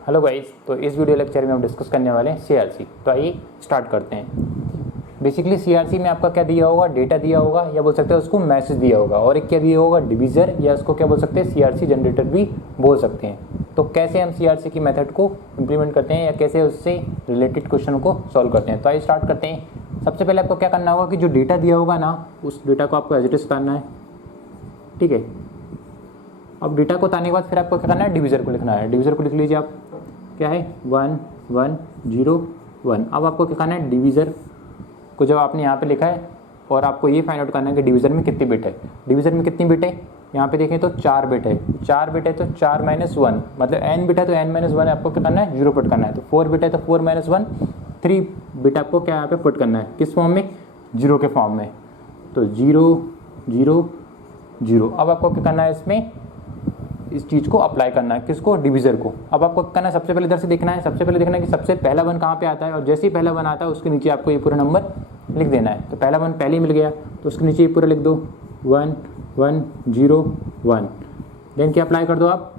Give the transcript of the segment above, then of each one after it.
Hello guys, तो इस video lecture में हम डिस्कस करने वाले हैं सीआरसी। तो आइए स्टार्ट करते हैं। बेसिकली सीआरसी में आपका क्या दिया होगा, डेटा दिया होगा या बोल सकते हैं उसको मैसेज दिया होगा, और एक क्या दिया होगा, डिवीज़र, या उसको क्या बोल सकते हैं सीआरसी जनरेटर भी बोल सकते हैं। तो कैसे हम सीआरसी की मेथड को इम्प्लीमेंट करते हैं या कैसे उससे रिलेटेड क्वेश्चन को सॉल्व करते हैं। तो आइए स्टार्ट करते हैं। सबसे पहले आपको क्या करना होगा कि जो डेटा दिया होगा ना, उस डेटा को आपको एज इट इज उतारना है। ठीक है, अब डेटा को उतारने के बाद फिर आपको क्या करना है, डिवीज़र को लिखना है। डिवीज़र को लिख लीजिए आप, क्या है 1 1 0 1। अब आपको क्या करना है, डिवीज़र को जब आपने यहाँ पे लिखा है और आपको ये फाइंड आउट करना है कि डिवीज़र में कितनी बिट है। डिवीज़र में कितनी बिट है, यहाँ पे देखें तो 4 बिट है। 4 बिट है तो 4 - 1, मतलब n बिट है तो n - 1 आपको क्या करना है, 0 पुट करना है। तो 4 बिट है तो 4 - 1, 3 बिट आपको क्या यहाँ पे पुट करना है, किस फॉर्म में, 0 के फॉर्म में। तो 0 0 0। अब आपको क्या करना है, इसमें इस चीज़ को अप्लाई करना है, किसको, डिवीज़र को। अब आपको करना है, सबसे पहले इधर से देखना है, सबसे पहले देखना है कि सबसे पहला वन कहाँ पे आता है, और जैसे ही पहला वन आता है उसके नीचे आपको ये पूरा नंबर लिख देना है। तो पहला वन पहले ही मिल गया तो उसके नीचे ये पूरा लिख दो 1 1 0 1। देन क्या अप्लाई कर दो आप,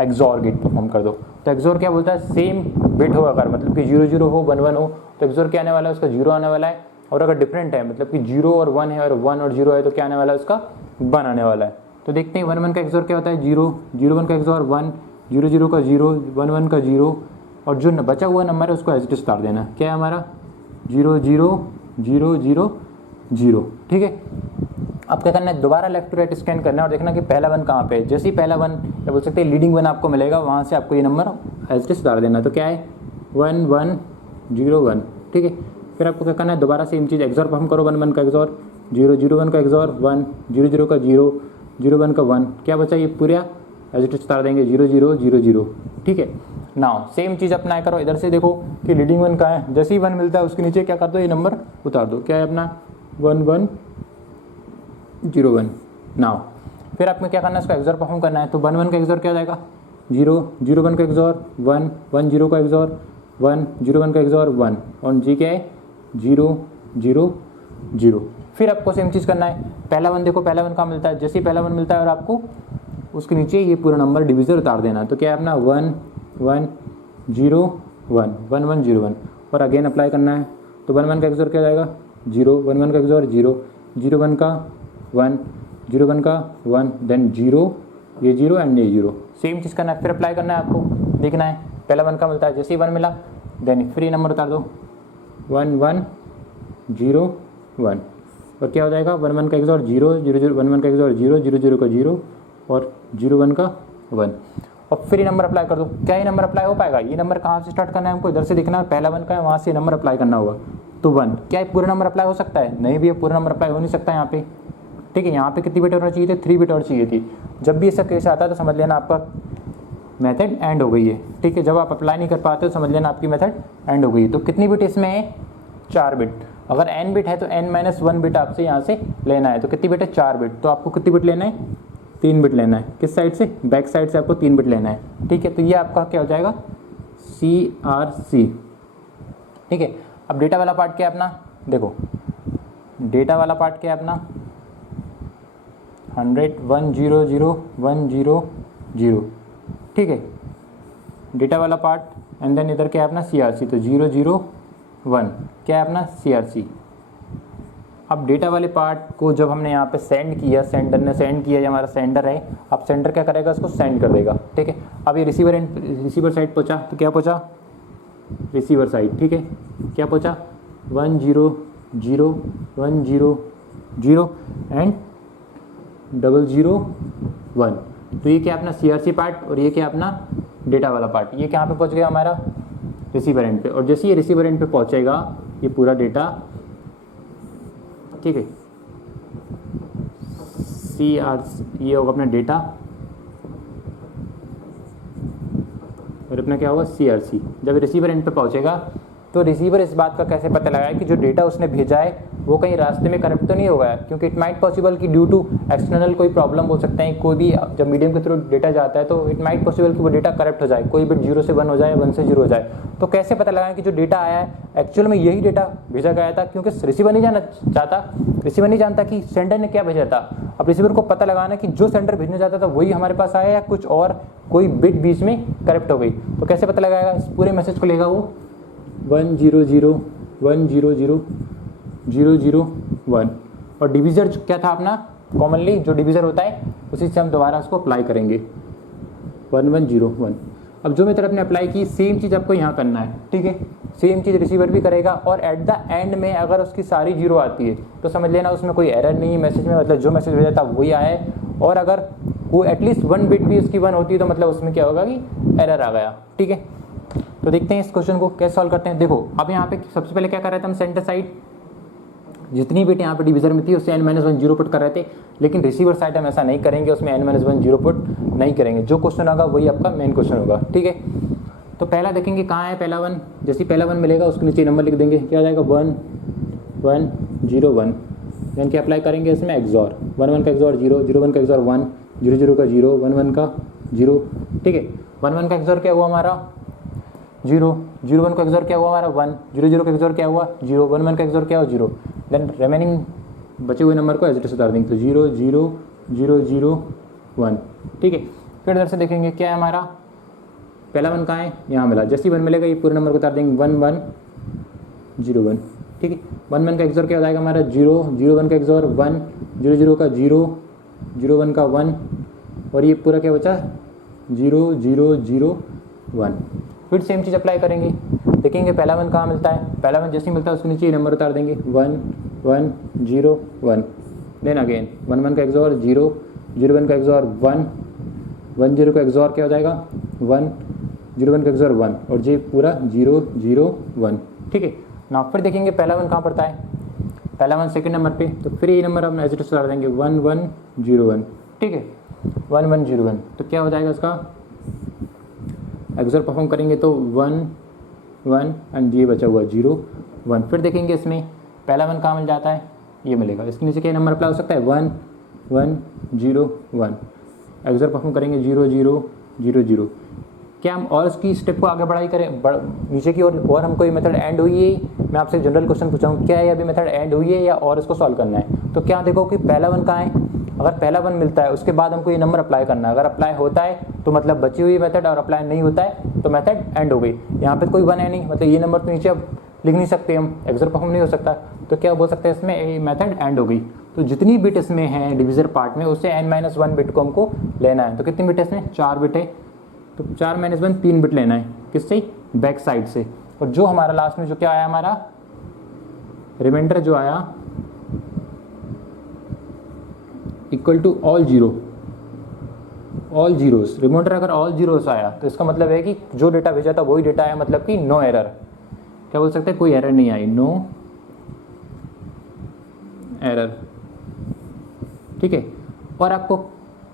एक्सॉर गेट परफॉर्म कर दो। तो एक्सॉर क्या बोलता है, सेम बिट हो अगर, मतलब कि 0 0 हो 1 1 हो, तो एक्सॉर क्या आने वाला है, उसका 0 आने वाला है। और अगर डिफरेंट है, मतलब कि 0 और 1 है और 1 और 0 है, तो क्या आने वाला है, उसका 1 आने वाला है। तो देखते हैं 1 1 का एक्सॉर क्या होता है, 0 0 1 का एक्सॉर 1 0 0 का 0 1 1 का 0, और जो बचा हुआ नंबर है उसको एज इट इज उतार देना। क्या है हमारा 0 0 0 0 0। ठीक है, अब क्या करना है, दोबारा लेफ्ट टू राइट स्कैन करना है और देखना कि पहला वन कहाँ पे है। जैसे ही पहला वन या बोल सकते हैं लीडिंग वन आपको मिलेगा, वहाँ से आपको ये नंबर एज इट इज उतार देना। तो क्या है 1 1 0 1। ठीक है, फिर आपको क्या करना है, दोबारा सेम चीज़ एक्सॉर परफॉर्म करो। 1 1 का एक्सॉर 0 0 1 का एक्सॉर 1 0 0 का 0 0 1 का 1। क्या बचा, ये पूरा एज इट इज उतार देंगे 0 0 0 0। ठीक है, नाउ सेम चीज़ अप्लाई करो। इधर से देखो कि लीडिंग वन कहाँ है, जैसे ही 1 मिलता है उसके नीचे क्या कर दो, ये नंबर उतार दो। क्या है अपना 1 1 0 1। नाउ फिर आपने क्या करना है, इसका एक्सॉर परफॉर्म करना है। तो 1 1 का एक्सॉर क्या हो जाएगा, 0 0 1 का एक्सॉर 1 1 0 का एक्सॉर 1 0 1 का एक्सॉर 1, और जी क्या है 0 0 0। फिर आपको सेम चीज़ करना है। पहला वन देखो, पहला वन कहाँ मिलता है, जैसे ही पहला वन मिलता है और आपको उसके नीचे ये पूरा नंबर डिवीज़र उतार देना। तो क्या है अपना 1 1 0 1 1 1 0 1, और अगेन अप्लाई करना है। तो 1 1 का एक्सॉर क्या हो जाएगा 0 1 1 का एक्सॉर 0 0 1 का 1 0 1 का 1, देन 0 ये 0 एंड ये 0। सेम चीज़ करना है, फिर अप्लाई करना है। आपको देखना है पहला वन का मिलता है, जैसे ही 1 मिला देन फिर ये नंबर उतार दो 1 1 0 1, और क्या हो जाएगा 1 1 का एक्सॉर 0 0 0 1 1 का एक्सॉर 0 0 0 का 0 और 0 1 का 1, और फिर ये नंबर अप्लाई कर दो। क्या ये नंबर अप्लाई हो पाएगा, ये नंबर कहाँ से स्टार्ट करना है हमको, इधर से देखना है, पहला वन का है वहाँ से नंबर अप्लाई करना होगा। तो 1, क्या ये पूरा नंबर अप्लाई हो सकता है, नहीं भी, पूरा नंबर अप्लाई हो नहीं सकता यहाँ पे। ठीक है, यहाँ पे कितनी बिट होना चाहिए थे, 3 बिट और चाहिए थी। जब भी ऐसा केस आता है तो समझ लेना आपका मेथड एंड हो गई है। ठीक है, जब आप अप्लाई नहीं कर पाते तो समझ लेना आपकी मेथड एंड हो गई है। तो कितनी बिट इसमें है, 4 बिट। अगर n बिट है तो n - 1 बिट आपसे यहाँ से लेना है। तो कितनी बिट है, 4 बिट। तो आपको कितनी बिट लेना है, 3 बिट लेना है। किस साइड से, बैक साइड से आपको 3 बिट लेना है। ठीक है, तो ये आपका क्या हो जाएगा CRC। ठीक है, अब डेटा वाला पार्ट क्या है अपना, देखो डेटा वाला पार्ट क्या है अपना 100 1 0 0 1 0 0। ठीक है, डेटा वाला पार्ट, एंड देन इधर क्या है अपना CRC। तो 0 0 1 क्या है अपना CRC। अब डेटा वाले पार्ट को जब हमने यहाँ पे सेंड किया, सेंडर ने सेंड किया, या हमारा सेंडर है, अब सेंडर क्या करेगा, उसको सेंड कर देगा। ठीक है, अब ये रिसीवर साइड पहुँचा, तो क्या पहुँचा, रिसीवर साइड। ठीक है, क्या पहुँचा 1 0 0 1 0 0 एंड 0 0 1। तो ये क्या अपना CRC पार्ट, और ये क्या अपना डेटा वाला पार्ट। ये कहाँ पे पहुँच गया हमारा, रिसीवर एंड पे। और जैसे ये रिसीवर एंड पे पहुँचेगा ये पूरा डेटा, ठीक है, CRC ये होगा अपना डेटा, और अपना क्या होगा CRC। जब रिसीवर एंड पे पहुँचेगा तो रिसीवर इस बात का कैसे पता लगाए कि जो डेटा उसने भेजा है वो कहीं रास्ते में करप्ट तो नहीं हो गया, क्योंकि इट माइट पॉसिबल कि ड्यू टू एक्सटर्नल कोई प्रॉब्लम हो सकता है, कोई भी जब मीडियम के थ्रू डेटा जाता है तो इट माइट पॉसिबल कि वो डेटा करप्ट हो जाए, कोई बिट 0 से 1 हो जाए, 1 से 0 हो जाए। तो कैसे पता लगाएं कि जो डेटा आया है एक्चुअल में यही डेटा भेजा गया था, क्योंकि रिसीवर नहीं जाना चाहता, रिसीवर नहीं जानता कि सेंडर ने क्या भेजा था। अब रिसीवर को पता लगाना कि जो सेंडर भेजने जाता था वही हमारे पास आया या कुछ और कोई बिट बीच में करप्ट हो गई। तो कैसे पता लगाएगा? इस पूरे मैसेज को लेगा वो 100100001 और डिवीजर क्या था अपना, कॉमनली जो डिवीजर होता है उसी से हम दोबारा उसको अप्लाई करेंगे 1101। अब जो मेथड आपने अप्लाई की सेम चीज़ आपको यहाँ करना है, ठीक है। सेम चीज़ रिसीवर भी करेगा और एट द एंड में अगर उसकी सारी 0 आती है तो समझ लेना उसमें कोई एरर नहीं है मैसेज में, मतलब जो मैसेज भेजा था वही आया है। और अगर वो एटलीस्ट 1 बिट भी उसकी 1 होती है तो मतलब उसमें क्या होगा कि एरर आ गया, ठीक है। तो देखते हैं इस क्वेश्चन को कैसे सॉल्व करते हैं। देखो अब यहाँ पे सबसे पहले क्या कर रहे थे हम, सेंटर साइड जितनी बिट यहाँ पे डिवीजर में थी उससे n-1 0 पुट कर रहे थे, लेकिन रिसीवर साइड हम ऐसा नहीं करेंगे, उसमें n-1 0 पुट नहीं करेंगे। जो क्वेश्चन होगा वही आपका मेन क्वेश्चन होगा, ठीक है। तो पहला देखेंगे कहाँ है पहला 1, जैसे पहला 1 मिलेगा उसके नीचे नंबर लिख देंगे, क्या हो जाएगा 1101। देन क्या अप्लाई करेंगे इसमें एक्सॉर, 11 का एक्सॉर 0, 01 का एक्सॉर 1, 00 का 0, 11 का 0, ठीक है। 11 का एक्सॉर क्या हुआ हमारा 0, 01 का एक्सॉर क्या हुआ हमारा 1, 00 का एक्सॉर क्या हुआ 0, 11 का एक्सॉर क्या हुआ 0। देन रिमेनिंग बचे हुए नंबर को एज इट इज उतार देंगे, तो 0 0 0 0 1, ठीक है। फिर इधर से देखेंगे क्या है हमारा पहला 1 कहाँ है, यहाँ मिला, जैसे ही 1 मिलेगा ये पूरे नंबर को उतार देंगे 1101, ठीक है। 11 का एक्सॉर क्या हो जाएगा हमारा 0, 01 का एक्सॉर 1, 00 का 0, 01 का 1 और ये पूरा क्या बचा 0 0 0 1। फिर सेम चीज़ अप्लाई करेंगे, देखेंगे पहला 1 कहाँ मिलता है, पहला 1 जैसे ही मिलता है उसके नीचे नंबर उतार देंगे 1 1 0 1। देन अगेन 11 का एक्सॉर 0, 01 का एक्सॉर 1, 10 का एक्सॉर क्या हो जाएगा 1, 01 का एक्सॉर 1 और जी पूरा 0 0 1, ठीक है ना। फिर देखेंगे पहला 1 कहाँ पड़ता है, पहला 1 सेकंड नंबर पे, तो फिर ये नंबर हम एज इट इज उतार देंगे 1101, ठीक है 1101। तो क्या हो जाएगा इसका एक्सॉर परफॉर्म करेंगे तो 1 1 एंड ये बचा हुआ 0 1। फिर देखेंगे इसमें पहला 1 कहाँ मिल जाता है, ये मिलेगा, इसके नीचे क्या नंबर अप्लाई हो सकता है 1 1 0 1। एक्सॉर परफॉर्म करेंगे 0 0 0 0। क्या हम और इसकी स्टेप को आगे बढ़ाई करें नीचे की और हमको ये मेथड एंड हुई है, मैं आपसे जनरल क्वेश्चन पूछाऊँ क्या है अभी मेथड एंड हुई है या और इसको सॉल्व करना है। तो क्या देखो कि पहला 1 कहाँ है, अगर पहला 1 मिलता है उसके बाद हमको ये नंबर अप्लाई करना है, अगर अप्लाई होता है तो मतलब बची हुई मेथड और अप्लाई नहीं होता है तो मेथड एंड हो गई। यहाँ पे कोई 1 है नहीं, मतलब ये नंबर तो नीचे अब लिख नहीं सकते हम, एक्सॉर परफॉर्म नहीं हो सकता, तो क्या बोल सकते हैं इसमें ये मेथड एंड हो गई। तो जितनी बिट इसमें है डिवीजर पार्ट में उससे n-1 बिट को हमको लेना है। तो कितनी बिट है इसमें 4 बिट है, तो 4-1 3 बिट लेना है, किससे बैक साइड से। और जो हमारा लास्ट में जो क्या आया हमारा रिमाइंडर जो आया equal to all zeros. Remainder अगर ऑल जीरोस आया तो इसका मतलब है कि जो डेटा भेजा था वही डेटा आया, मतलब कि नो एरर। क्या बोल सकते हैं कोई एरर नहीं आई, नो एरर, ठीक है। और आपको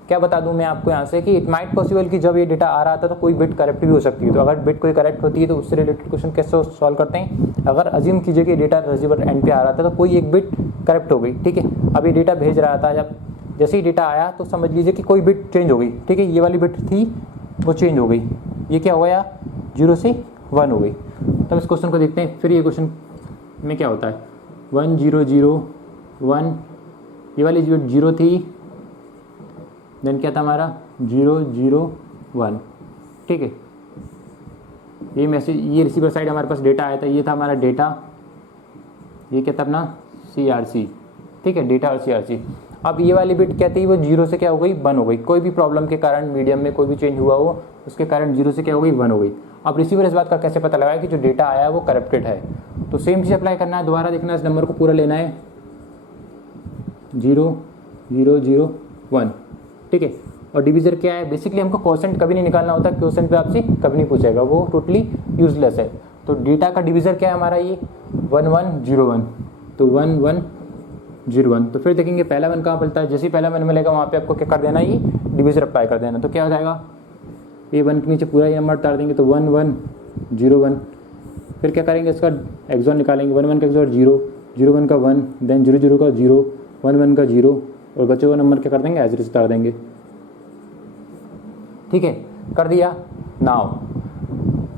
क्या बता दूं मैं आपको यहाँ से कि इट माइट पॉसिबल कि जब ये डेटा आ रहा था तो कोई बिट करेक्ट भी हो सकती है। तो अगर बिट कोई करेक्ट होती है तो उससे रिलेटेड क्वेश्चन कैसे सॉल्व करते हैं। अगर अज्यूम कीजिए कि डेटा रिसीवर एंड पे आ रहा था तो कोई एक बिट करेक्ट हो गई, ठीक है। अब ये डेटा भेज रहा था, जब जैसे ही डेटा आया तो समझ लीजिए कि कोई बिट चेंज हो गई, ठीक है। ये वाली बिट थी वो चेंज हो गई, ये क्या हो गया 0 से 1 हो गई। तब इस क्वेश्चन को देखते हैं। फिर ये क्वेश्चन में क्या होता है 1 0 0 1, ये वाली जो 0 थी, देन क्या था हमारा 0 0 1, ठीक है। ये मैसेज ये रिसीवर साइड हमारे पास डेटा आया था, ये था हमारा डेटा, ये क्या था अपना CRC, ठीक है, डेटा और CRC। अब ये वाली बिट क्या थी वो 0 से क्या हो गई 1 हो गई, कोई भी प्रॉब्लम के कारण मीडियम में कोई भी चेंज हुआ हो उसके कारण 0 से क्या हो गई 1 हो गई। अब रिसीवर इस बात का कैसे पता लगाया कि जो डेटा आया है वो करप्टेड है। तो सेम चीज़ अप्लाई करना है, दोबारा देखना है, इस नंबर को पूरा लेना है 0 0 0 1, ठीक है। और डिवीजर क्या है, बेसिकली हमको क्वोशेंट कभी नहीं निकालना होता, क्वोशेंट पे आपसे कभी नहीं पूछेगा, वो टोटली यूजलेस है। तो डेटा का डिवीजर क्या है हमारा ये 1101, तो 1101। तो फिर देखेंगे पहला 1 कहाँ मिलता है, जैसे ही पहला 1 मिलेगा वहाँ पे आपको क्या कर देना है, ये डिवीजर अप्लाई कर देना। तो क्या हो जाएगा ये 1 के नीचे पूरा ये नंबर उतार देंगे, तो 1101। फिर क्या करेंगे, इसका एक्सॉर निकालेंगे, 1 1 का एक्सॉर 0, 0 1 का 1, देन 0 0 का 0, 1 1 का 0, और बचे हुए नंबर क्या कर देंगे, एज इट इज उतार देंगे। ठीक है, कर दिया। नाउ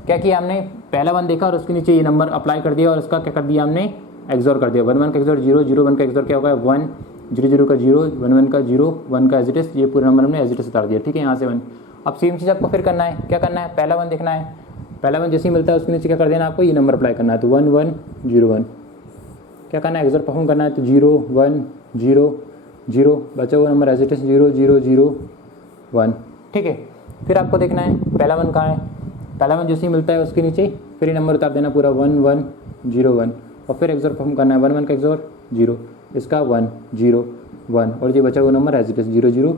क्या किया हमने, पहला 1 देखा और उसके नीचे ये नंबर अप्लाई कर दिया और उसका क्या कर दिया हमने, एक्सॉर कर दिया। 1 1 का एक्सॉर 0, 0 1 का एक्सॉर क्या होगा 1, 0 0 का 0, 1 1 का 0, 1 का एज इट इज, ये पूरा नंबर हमने एज इट इज उतार दिया। ठीक है, यहाँ से 1। अब सेम चीज़ आपको फिर करना है, क्या करना है, पहला 1 देखना है, पहला 1 जैसे ही मिलता है उसके नीचे क्या कर देना आपको, ये नंबर अप्लाई करना है। तो 1 1 0 1 क्या करना है, एक्सॉर परफॉर्म करना है। तो 0 1 0 0, बचा हुआ नंबर एज इट इज 0 0 0 1। ठीक है, फिर आपको देखना है पहला 1 कहाँ है, पहला 1 जैसे ही मिलता है उसके नीचे फिर ये नंबर उतार देना पूरा 1 1 0 1, और फिर एक्सॉर परफॉर्म करना है। 1 1 का एक्सॉर 0, इसका 1 0 1, और ये बचा हुआ नंबर एज इट इज 0 0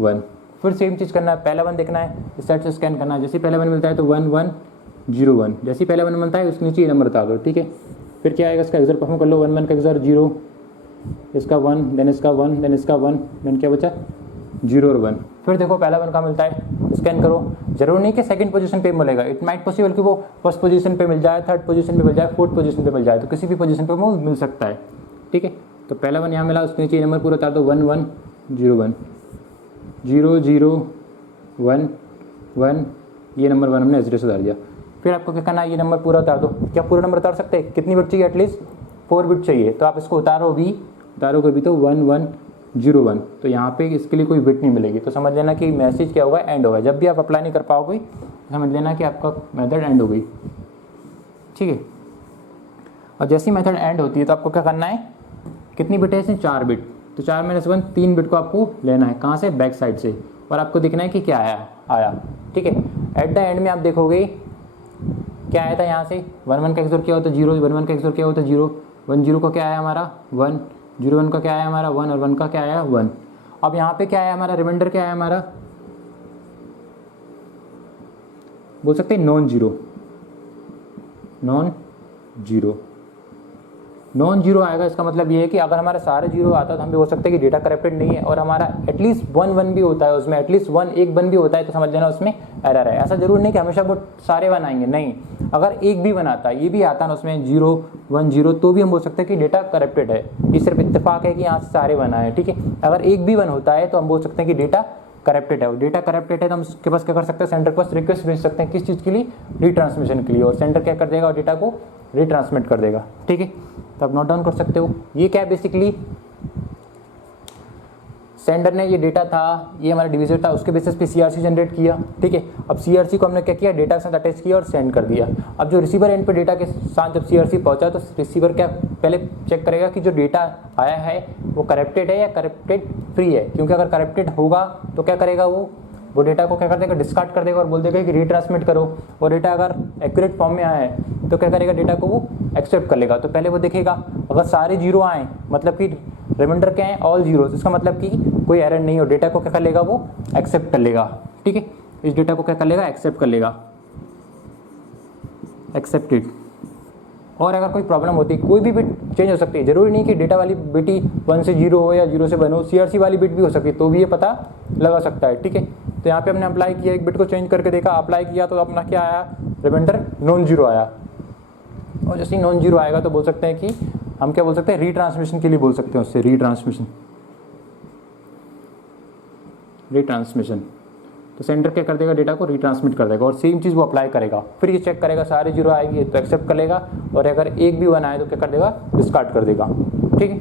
1। फिर सेम चीज़ करना है, पहला 1 देखना है, इस साइड से स्कैन करना है, जैसे पहला 1 मिलता है तो 1 1 0 1, जैसे पहला 1 मिलता है उसके नीचे ये नंबर उतार दो। ठीक है, फिर क्या आएगा, इसका एक्सॉर परफॉर्म कर लो। 1 1 का एक्सॉर 0, इसका 1, देन इसका 1, देन इसका 1, देन क्या बचा 0 और 1। फिर देखो पहला 1 कहाँ मिलता है, स्कैन करो। जरूर नहीं कि सेकंड पोजीशन पे मिलेगा, इट माइट पॉसिबल कि वो फर्स्ट पोजीशन पे मिल जाए, थर्ड पोजीशन पे मिल जाए, फोर्थ पोजीशन पे मिल जाए, तो किसी भी पोजीशन पे वो मिल सकता है। ठीक है, तो पहला 1 यहाँ मिला, उसके नीचे नंबर पूरा उतार दो। 1 1 0 1, 0 0 1 1, ये नंबर 1 हमने एज उतार दिया। फिर आपको क्या करना है, ये नंबर पूरा उतार दो। क्या पूरा नंबर उतार सकते हैं, कितनी बिट चाहिए, एटलीस्ट 4 बिट चाहिए, तो आप इसको उतारोगे भी तो 1 1 0 1, तो यहाँ पे इसके लिए कोई बिट नहीं मिलेगी। तो समझ लेना कि मैसेज क्या होगा, एंड होगा। जब भी आप अप्लाई नहीं कर पाओगे समझ लेना कि आपका मेथड एंड हो गई। ठीक है, और जैसी मेथड एंड होती है तो आपको क्या करना है, कितनी बिट है इसमें, 4 बिट, तो 4 - 1 3 बिट को आपको लेना है, कहाँ से, बैक साइड से, और आपको देखना है कि क्या आया। ठीक है, एट द एंड में आप देखोगे क्या आया था, यहाँ से 1 1 का एक्सॉर क्या होता है 0, 1 1 का एक्सॉर क्या होता है 0, 1 0 का क्या आया हमारा 1, 0 1 का क्या आया हमारा 1, और 1 का क्या आया 1। अब यहाँ पे क्या आया हमारा, रिमाइंडर क्या आया हमारा, बोल सकते हैं नॉन जीरो आएगा। इसका मतलब ये है कि अगर हमारा सारे जीरो आता है तो हम भी हो सकते हैं कि डेटा करप्टेड नहीं है, और हमारा एटलीस्ट 1 1 भी होता है उसमें, एटलीस्ट 1 1 भी होता है, तो समझ लेना उसमें एरर है। ऐसा जरूर नहीं कि हमेशा वो सारे 1 आएंगे, नहीं, अगर एक भी 1 आता है, ये भी आता है ना उसमें 0 1 0, तो भी हम बोल सकते हैं कि डेटा करप्टेड है। ये सिर्फ इत्तेफाक है कि यहाँ से सारे 1 आए। ठीक है, अगर एक भी 1 होता है तो हम बोल सकते हैं कि डेटा करप्टेड है। और डेटा करप्टेड है तो हम उसके पास क्या कर सकते हैं, सेंटर के पास रिक्वेस्ट भेज सकते हैं, किस चीज़ के लिए, रिट्रांसमिशन के लिए, और सेंटर क्या कर देगा, और डेटा को रिट्रांसमिट कर देगा। ठीक है, तो आप नोट डाउन कर सकते हो। ये क्या है, बेसिकली सेंडर ने ये डेटा था, ये हमारा डिविजर था, उसके बेसिस पे सीआरसी जनरेट किया। ठीक है, अब सीआरसी को हमने क्या किया, डेटा के साथ अटैच किया और सेंड कर दिया। अब जो रिसीवर एंड पे डेटा के साथ जब सीआरसी पहुंचा तो रिसीवर क्या पहले चेक करेगा कि जो डेटा आया है वो करप्टेड है या करप्टेड फ्री है, क्योंकि अगर करप्टेड होगा तो क्या करेगा, वो डेटा को क्या कर देगा, डिस्कार्ड कर देगा और बोल देगा कि रिट्रांसमिट करो। और डेटा अगर एक्यूरेट फॉर्म में आया है तो क्या करेगा, डेटा को वो एक्सेप्ट कर लेगा। तो पहले वो देखेगा, अगर सारे जीरो आए मतलब कि रिमाइंडर क्या है, ऑल जीरोस, इसका मतलब कि कोई एरर नहीं हो, डेटा को क्या कर लेगा, वो एक्सेप्ट कर लेगा। ठीक है, इस डेटा को क्या कर लेगा, एक्सेप्ट कर लेगा, एक्सेप्टेड। और अगर कोई प्रॉब्लम होती है, कोई भी बिट चेंज हो सकती है, जरूरी नहीं कि डेटा वाली बिट ही 1 से 0 हो या 0 से 1 हो, सीआरसी वाली बिट भी हो सकती है, तो भी ये पता लगा सकता है। ठीक है, तो यहाँ पे हमने अप्लाई किया, एक बिट को चेंज करके देखा, अप्लाई किया तो अपना क्या आया, रिमाइंडर नॉन जीरो आया। और जैसे ही नॉन जीरो आएगा तो बोल सकते हैं कि हम क्या बोल सकते हैं, रीट्रांसमिशन के लिए बोल सकते हैं उससे, रीट्रांसमिशन। तो सेंटर क्या कर देगा, डेटा को रिट्रांसमिट कर देगा और सेम चीज़ वो अप्लाई करेगा। फिर ये चेक करेगा सारे जीरो आएगी तो एक्सेप्ट कर लेगा, और अगर एक भी 1 आए तो क्या कर देगा, डिस्कार्ड कर देगा। ठीक है,